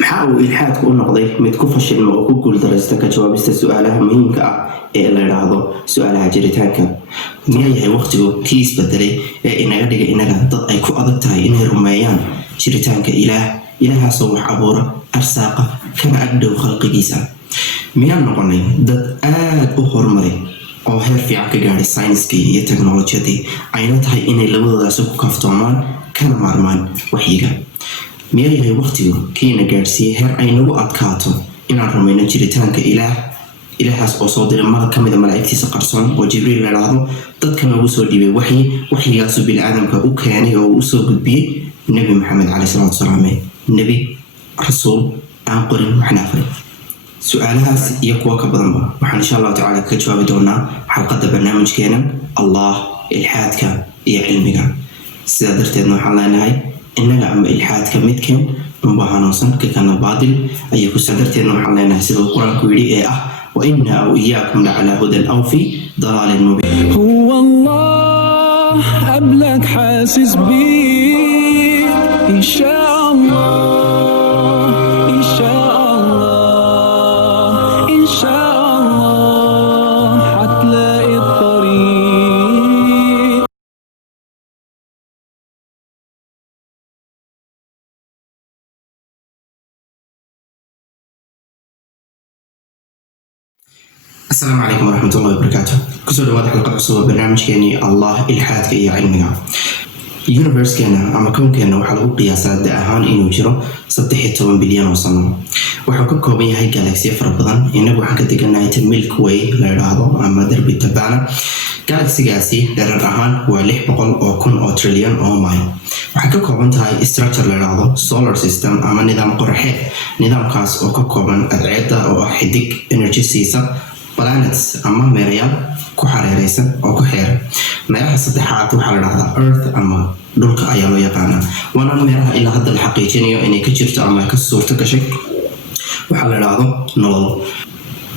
maxaa ilxaadku u noqday mid ku fashilma oo ku guuldaraysta ka jawaabista su'aalaha muhiimka ah ee la yiraahdo su'aalaha jiritaanka? miyaa yahay waqtigu kii isbedelay ee inaga dhigay inaga dad ay ku adag tahay inay rumeeyaan jiritaanka ilaahaasoo wax abuura, arsaaqa, kana agdhow khalqigiisa? miyaan noqonay dad aad u horumaray oo heer fiican ka gaadhay sayniskii iyo teknolojiyadii ayna tahay inay labadoodaasi ku kaaftoomaan kana maarmaan waxyiga? miyaa yahay waqtigu kiina gaadhsiiyey heer ay nagu adkaato inaan rumayno jiritaanka ilaahaas oo soo diray malag ka mida malaa'igtiisa qarsoon oo jibriil la yidhaahdo dadkana ugu soo dhiibay waxyigaasu bini-aadamka u keenay oo u soo gudbiyey nebi maxamed caleyhi salaatu wasalaam, nebi rasuul aan qorin waxna aqrin? su-aalahaas iyo kuwa ka badanba waxaan insha allahu tacaala ka jawaabi doonaa xalqadda barnaamijkeena allah, ilxaadka iyo cilmiga. sidaa darteedna waxaan leenahay innaga ama ilxaadka midkeen unba hanuunsan ka kana baadil ayay ku sadarteedna waxaan leenahay sida uu qur-aanku yidhi ee ah وإنا أو إياكم لعلى هدى أو في ضلال مبين. هو الله قبلك حاسس بيه إن شاء الله إن شاء الله إن شاء الله هتلاقي الطريق. السلام عليكم ورحمة الله وبركاته. كسر واضح القصة وبرنامج كيني الله إلحاد كي علمنا. يونيفرس كنا أما كون كنا وحلو قياسات دهان إنه جرو 16 بليون وصلنا. وحكوا كوبي هاي جالكسي فربضان إنه وحكت كنا يتملك واي لرهضة أما درب تبعنا. جالكسي جالسي لرهان ولح بقول أو كون أو تريليون أو مايل. وحكوا كوبان هاي استراكشر لرهضة سولار سيستم أما نظام قرحة نظام خاص أو كوبان العدة أو حدك إنرجي سيسا planets ama meerayaal ku xareeraysan oo ku xeeran. meeraha saddexaad waxaa la dhahdaa earth ama dhulka ayaa loo yaqaanaa, waana meeraha ilaa hadda la xaqiijinayo inay ka jirto ama ka suurto gashay waxaa la dhahdo nolol.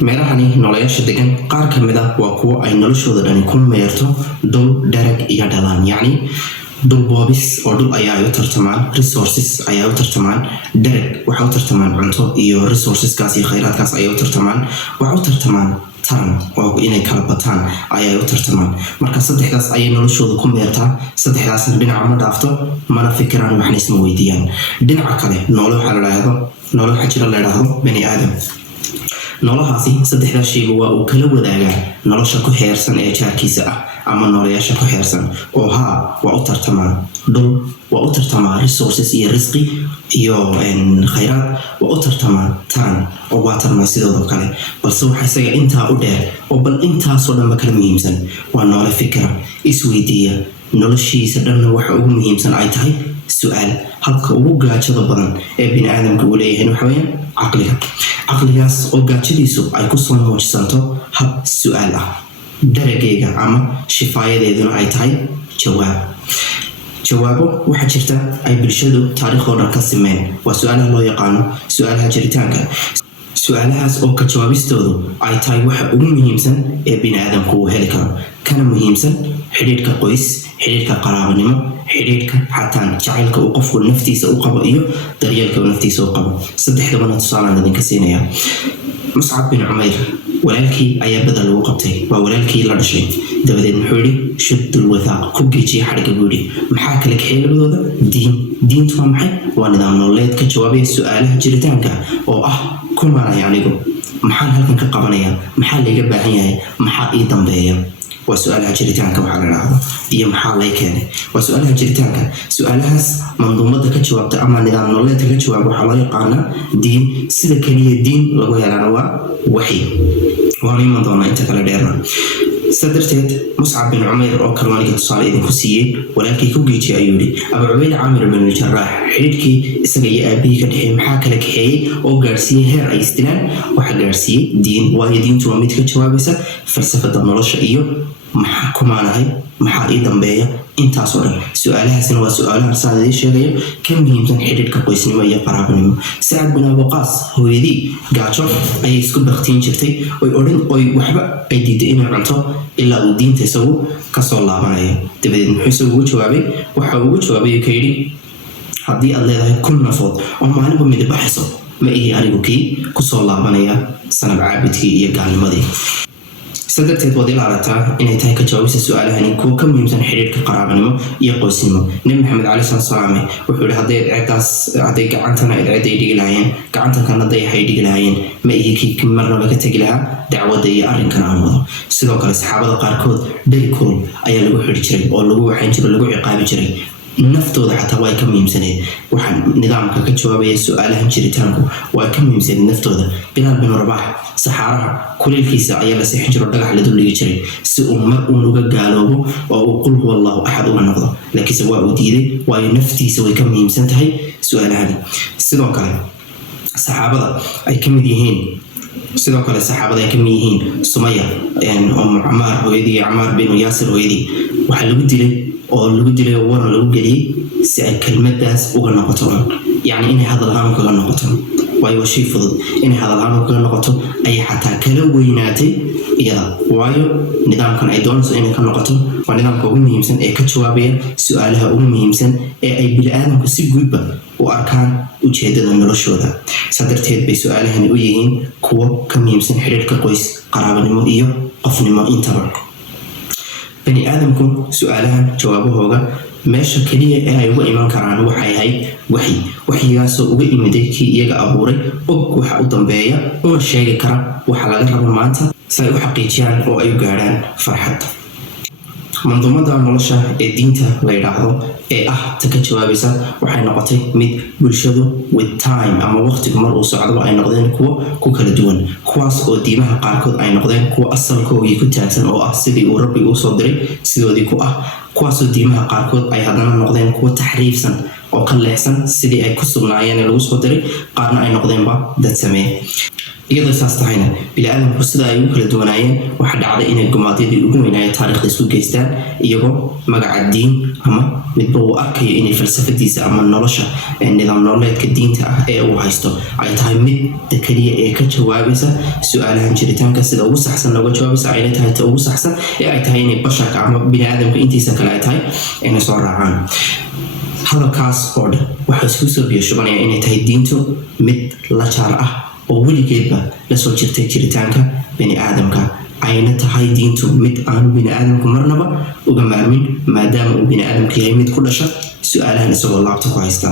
meerahani noloyaasha degan qaar ka mid ah waa kuwo ay noloshooda dhani ku meerto dhul, dherag iyo dhalaan, yacni dhul boobis oo dhul ayaa ay u tartamaan, resources ayaa u tartamaan, dherag waxay u tartamaan cunto iyo resourceskaas iyo khayraadkaas ayay u tartamaan, waxay u tartamaan taran oo inay kala bataan ayay u tartamaan. marka saddexdaas ayay noloshooda ku meertaa, saddexdaasna dhinaca ma dhaafto, mana fikiraan, waxna isma weydiiyaan. dhinaca kale noolo waxaa jira la yidhaahdo bani aadam. noolahaasi saddexdaas shayba waa uu kala wadaagaa nolosha ku xeersan ee jaarkiisa ah ama noolayaasha ku xeersan oo waa u tartamaa dhul, waa u tartamaa resources iyo risqi iyo khayraad, waa u tartamaa taran oo waa tarmaa sidoo kale. balse waxa isaga intaa u dheer oo bal intaasoo dhanba kala muhiimsan waa noole fikira, isweydiiya, noloshiisa dhanna waxa ugu muhiimsan ay tahay su-aal. halka ugu gaajada badan ee bini-aadamka uu leeyahay waxa weeyaan caqligaas oo gaajadiisu ay kusoo muujisanto hab su-aal ah. daragayga ama shifaayadeeduna ay tahay jawaabo waxaa jirta ay bulshadu taariikhdoo dhan ka simeen. waa su-aalaha loo yaqaano su-aalaha jiritaanka. su-aalahaas oo ka jawaabistoodu ay tahay waxa ugu muhiimsan ee bini-aadamku uu heli karo, kana muhiimsan xidhiidhka qoys, xidhiidhka qaraabanimo, xidhiidhka xataan jacaylka uu qofku naftiisa u qabo iyo daryeelka uu naftiisa u qabo. saddexdabana tusaalaan idinka siinaya. muscab bin cumayr walaalkii ayaa badal lagu qabtay, waa walaalkii la dhashay. dabadeed muxuu yidhi shuddul wathaaq, ku geejiya xadhigga buu yidhi. maxaa kala kaxeey labadooda? diintu waa maxay? waa nidaam nololeed ka jawaabaya su-aalaha jiritaanka oo ah kumaanaya anigu, maxaan halkan ka qabanayaa, maxaa layga baahan yahay, maxaa ii dambeeya? waa su-aalaha jiritaanka waxaa la dhahdo. iyo maxaa lay keenay? waa su-aalaha jiritaanka. su-aalahaas manduumada ka jawaabta ama nidaam nololeedka ka jawaab waxaa loo yaqaanaa diin. sida keliya diin lagu helaana waa waxyi. waana iman doonaa inta kale dheerna. sidaa darteed muscab bin cumayr oo kalwaaniga tusaale idinku siiyey walaalkii ku geejiyay ayuu yidhi abu cubayda caamir bin jaraax xidhiidhkii isaga iyo aabihii ka dhexeeyey maxaa kala kaxeeyey oo gaarsiiyey heer ay isdilaan? waxaa gaarsiiyey diin, waayo diintu waa mid ka jawaabaysa falsafada nolosha iyo maxaa kumaanahay, maxaa ii dambeeya, intaasoo dhan. su-aalahaasina waa su-aalaha saan idiin sheegayo ka muhiimsan xidhiidhka qoysnimo iyo qaraabanimo. sacad bin abuqaas hooyadii gaajo ayay isku baktiin jirtay, oy waxba ay diiday inay cunto ilaa uu diinta isagu kasoo laabanayo. dabadeed muxuu isagu ugu jawaabay? waxa ugu jawaabay ka yidhi haddii aad leedahay 1,000 nafood oo maalinba mid baxayso ma ihi anigu kii kusoo laabanaya sanab caabidkii iyo gaalnimadii. sadarteed waad ila aragtaa inay tahay ka jawaabista su-aalahani kuwa ka muhiimsan xiriirka qaraabanimo iyo qoysnimo. Nabi maxamed cali salaam wuxuu yihi hadday gacantana ay dhigi lahaayeen gacantan kana dayaxay dhigi lahaayeen ma ihi kii marnaba ka tegi lahaa dacwadda iyo arrinkan aan wado. sidoo kale saxaabada qaarkood dheri kulul ayaa lagu xidhi jiray oo lagu waxayn jiray lagu ciqaabi jiray, naftooda xataa way ka muhiimsaneed. waxaan nidaamka ka jawaabaya su-aalahan jiritaanku way ka muhiimsaneed naftooda. bilaal bin rabax saxaaraha kuleelkiisa ayaa la seexin jiro dhagax la duldhigi jiray si uu mar uun uga gaaloobo oo uu qul huwa allahu axad uga noqdo, laakiinse waa uu diiday waayo naftiisa way ka muhiimsan tahay su-aalahani. sidoo kale saxaabada ay ka mid yihiin Sumaya oo Camaar hooyadii, Camaar bin Yaasir hooyadii, waxaa lagu dilay oo waran lagu geliyey si ay kelmadaas uga noqoto, yacni inay hadal ahaan kaga noqoto. waayo shay fudud inay hadal ahaan kaga noqoto ayay xataa kala weynaatay iyada, waayo nidaamkan ay doonayso inay ka noqoto waa nidaamka ugu muhiimsan ee ka jawaabaya su-aalaha ugu muhiimsan ee ay bini-aadamku si guudba u arkaan ujeedada noloshooda. saa darteed bay su-aalahani u yihiin kuwo ka muhiimsan xiriirka qoys, qaraabanimo iyo qofnimo intaba. bani aadamku su-aalahan jawaabahooga meesha keliya ee ay uga iman karaan waxay ahayd waxyigaasoo uga imiday kii iyaga abuuray, og waxa u dambeeya, una sheegi kara waxa laga rabo maanta si ay u xaqiijiyaan oo ay u gaadhaan farxad. manduumada nolosha ee diinta la yidhaahdo ee ta ka jawaabaysa waxay noqotay mid bulshadu with time ama waqtigu mar uu socdo ay noqdeen kuwo ku kala duwan, kuwaas oo diimaha qaarkood ay noqdeen kuwo asalkoodii ku taagsan oo sidii uu rabbi u soo diray sidoodii ku kuwaasoo diimaha qaarkood ay haddana noqdeen kuwo taxriifsan oo ka leexsan sidii ay ku sugnaayeen ee lagu soo diray, qaarna ay noqdeenba dad sameeye. iyadoo saas tahayna bini-aadamku sida ay ugu kala duwanaayeen waxaa dhacday inay gumaadyadii ugu weynaayeen taariikhda isu geystaan iyagoo magaca diin ama midba uu arkayo inay falsafadiisa ama nolosha nidaam nololeedka diinta ee uu haysto ay tahay midda keliya ee ka jawaabaysa su-aalahan jiritaanka sida ugu saxsan looga jawaabaysa ayna tahay ta ugu saxsan ee ay tahay inay basharka ama bini-aadamka intiisa kale ay tahay inay soo raacaan. hadalkaas oo dhan waxaa isku soo biyashubanaya inay tahay diintu mid la jaar oo weligeedba lasoo jirtay jiritaanka bini-aadamka, ayna tahay diintu mid aanu bini-aadamku marnaba uga maarmin maadaama uu bini-aadamku yahay mid ku dhasha su-aalahan isagoo laabta ku haysta,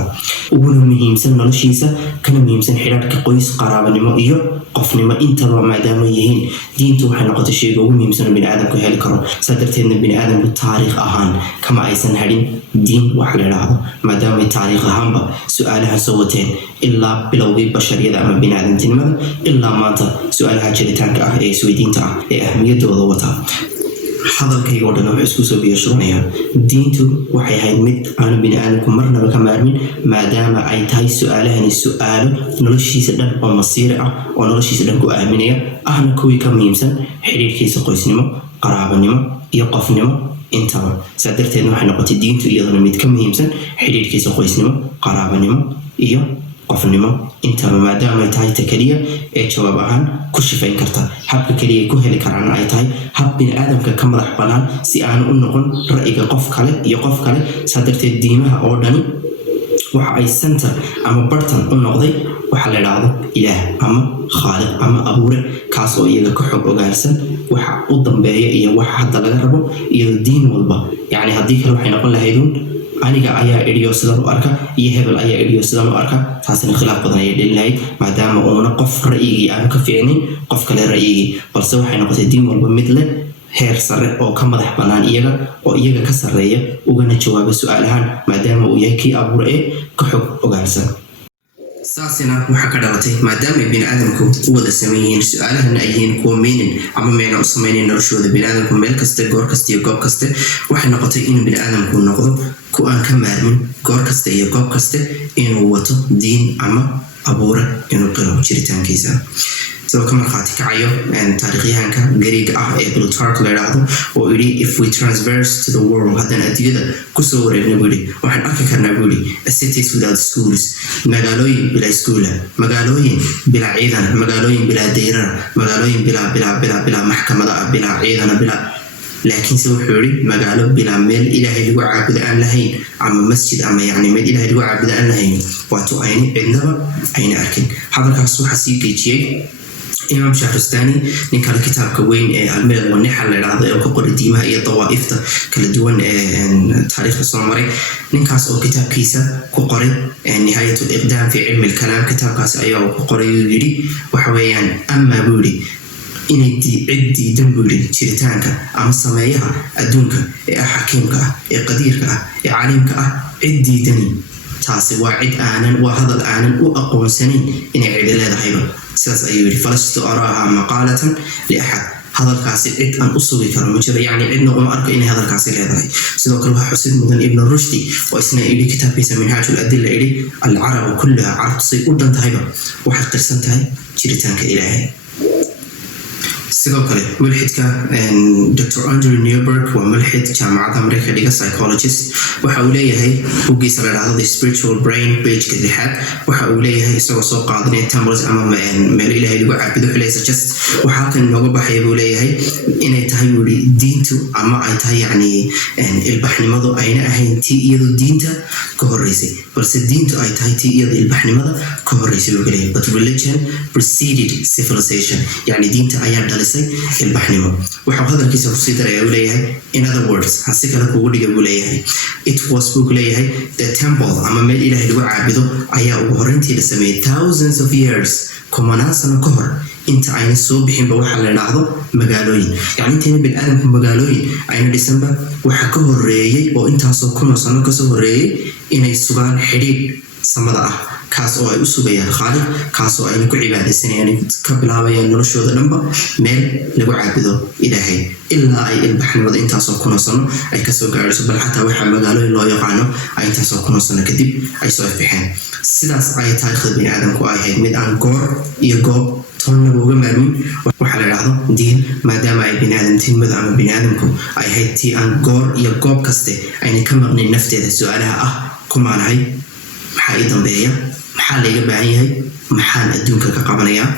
uguna muhiimsan noloshiisa, kana muhiimsan xidhaadhka qoys, qaraabanimo iyo qofnimo intaba maadaama yihiin. diintu waxay noqotay shayga ugu muhiimsan oo bini-aadamku heli karo. saa darteedna bini-aadamku taariikh ahaan kama aysan hadhin diin wax la idhaahdo, maadaamay taariikh ahaanba su-aalaha soo wateen ilaa bilowgii bashariyada ama bini-aadamtinimada ilaa maanta su-aalaha jiritaanka ee isweydiinta ee ahmiyadooda wata. hadalkayga oo dhan wuxuu isku soo biyashubanayaa diintu waxay ahayd mid aanu bini-aadamku marnaba ka maarmin maadaama ay tahay su-aalahani su-aalo noloshiisa dhan oo masiiri oo noloshiisa dhan ku aaminaya ahna kuwii ka muhiimsan xiriirkiisa qoysnimo, qaraabanimo iyo qofnimo intaba. saa darteedna waxay noqotay diintu iyaduna mid ka muhiimsan xiriirkiisa qoysnimo, qaraabanimo iyo qofnimo intaba maadaama ay tahay ta keliya ee jawaab ahaan ku shifayn karta. habka keliya ku heli karaana ay tahay hab bini-aadamka ka madax banaan si aanu u noqon ra'yiga qof kale iyo qof kale. saa darteed diimaha oo dhani waxa ay center ama bartan u noqday waxa la idhaahdo ilaah ama khaaliq ama abuure, kaas oo iyaga ka xog ogaansan waxa u dambeeya iyo waxa hadda laga rabo. iyadoo diin walba yacni haddii kale waxay noqon lahayduun aniga ayaa idhiyo sidan u arka iyo hebel ayaa idhiyo sidan u arka, taasina khilaaf badan ayay dhalin lahayd maadaama uuna qof ra'yigii aanu ka fiicnin qof kale ra'yigii, balse waxay noqotay diin walba mid leh heer sare oo ka madax banaan iyaga oo iyaga ka sarreeya ugana jawaaba su-aalahan maadaama uu yahay kii abuur ee ka xog ogaansan. saasina waxaa ka dhalatay maadaama bini-aadamku u wada sameyn yihiin su-aalahana ay yihiin kuwa meynin ama meyna u sameynayn noloshooda bini-aadamku meel kaste, goor kaste iyo goob kaste, waxay noqotay inuu bini-aadamku noqdo ku aan ka maarmin goor kaste iyo goob kaste inuu wato diin ama abuure inuu qiro jiritaankiisa. sidoo ka markhaati kacayo taariikhyahanka Greek ee Plutarch la yidhaahdo oo yidhi if we transverse to the world haddana adduunyada kusoo wareegna buu yidhi waxaan arki karnaa buu yidhi cities without schools, magaalooyin bilaa iskuula, magaalooyin bilaa ciidan, magaalooyin bilaa dayrar, magaalooyin bilaa maxkamada bilaa ciidana bilaa laakiinse wuxuu yidhi magaalo bilaa meel ilaahay lagu caabudo aan lahayn ama masjid ama yacni meel ilaahay lagu caabudo aan lahayn waato ayna cidnaba ayna arkin. hadalkaas waxaa sii geejiyey imaam shahristani nin kale kitaabka weyn ee almilal wanixa la yidhaahdo ee ka qoray diimaha iyo dawaa'ifta kala duwan ee taariikhda soo maray. ninkaas oo kitaabkiisa ku qoray nihaayat liqdaam fi cilmi lkalaam, kitaabkaas ayaa ku qoray uu yidhi waxa weeyaan amaa buu yidhi inay cid diidan buu yidhi jiritaanka ama sameeyaha adduunka ee ah xakiimka ah ee qadiirka ah ee caliimka ah, cid diidani taasi waa hadal aanan u aqoonsanayn inay cidi leedahayba. sidaas ayuu yidhi falastu araaha maqaalatan liaxad, hadalkaasi cid aan u sugi karo ma jiro, yacni cidna uma arko inay hadalkaasi leedahay. sidoo kale waxaa xusid mudan ibn rushdi oo isna yidhi kitaabkiisa minhaaju ladilla yidhi alcarabu kullaha carabtu say u dhan tahayba waxay qirsan tahay jiritaanka ilaahay. sidoo kale mulxidka Dr. Andrew Newberg waa mulxid jaamacadda Mareykanka dhiga psychologist. waxa uu leeyahay hoggiisa la yidhaahdo The Spiritual Brain pageka 6 waxa uu leeyahay isagoo soo qaadanaya temples ama meel ilaahay lagu caabudo xilay suggest waxa halkan inooga baxaya buu leeyahay inay tahay weli diintu ama ay tahay yacni ilbaxnimadu ayna ahayn tii iyadu diinta ka horeysay, balse diintu ay tahay tii iyadu ilbaxnimada ka horeysay buu leeyahay. But religion preceded civilization, yacni diinta ayaa dhalisay ilbaxnimo. waxau hadalkiisa kusii daraya uu leeyahay in other words hasi kale kugu dhiga buu leeyahay it was buu leeyahay the temple ama meel ilaahay lagu caabudo ayaa ugu horreyntii la sameeyey thousands of years, kumanaan sano ka hor inta ayna soo bixinba waxaa la yidhaahdo magaalooyin. yacni intayna bini-aadamku magaalooyin ayna dhisanba waxaa ka horeeyey oo intaasoo kunoo sano kasoo horeeyey inay sugaan xidhiidh samada ah, kaas oo ay u sugayaan khaaliq, kaas oo ayna ku cibaadaysanayaan ka bilaabayaan noloshooda dhanba meel lagu caabudo ilaahay ilaa ay ilbaxnimada intaasoo kunoo sano ay kasoo gaadhayso. bal xataa waxaa magaalooyin loo yaqaano ay intaasoo kunoo sano kadib ay soo ifbixeen. sidaas ay taariikhda bini-aadamku ay ahayd mid aan goor iyo goob toonnaba uga maarmin. waxaa la yidhaahdo diin maadaama ay bini-aadamtinimadu ama bini-aadamku ay ahayd tii aan goor iyo goob kaste ayna ka maqnayn nafteeda su-aalaha ah kumaanahay, maxaa ii dambeeya, maxaa layga baahan yahay, maxaan adduunka ka qabanayaa.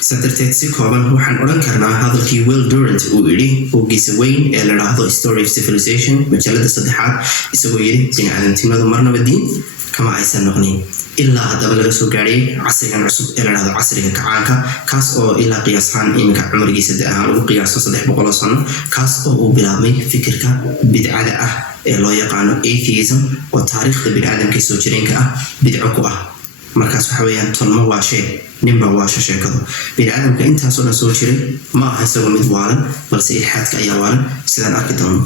sa darteed si kooban waxaan odhan karnaa hadalkii Will Durant uu yidhi hoggiisa weyn ee la yidhaahdo Story of Civilization majallada 3 isagoo yidhi bini-aadamtinimadu marnaba diin kama aysan noqnin ilaa haddaba laga soo gaadhay casrigan cusub ee la yidhaahdo casriga kacaanka, kaas oo ilaa qiyaashaan iminka cumrigiisa ahaan lagu qiyaaso 300 sano, kaas oo uu bilaabmay fikirka bidcada ah ee loo yaqaano atheism oo taariikhda bini-aadamka soo jireenka ah bidco ku ah. markaas waxa weeyaan tolmo waa shay, ninba waasha sheekadu. bini-aadamka intaasoo dhan soo jiray ma aha isagoo mid waalan, balse ilxaadka ayaa waalan sidaan arki doono.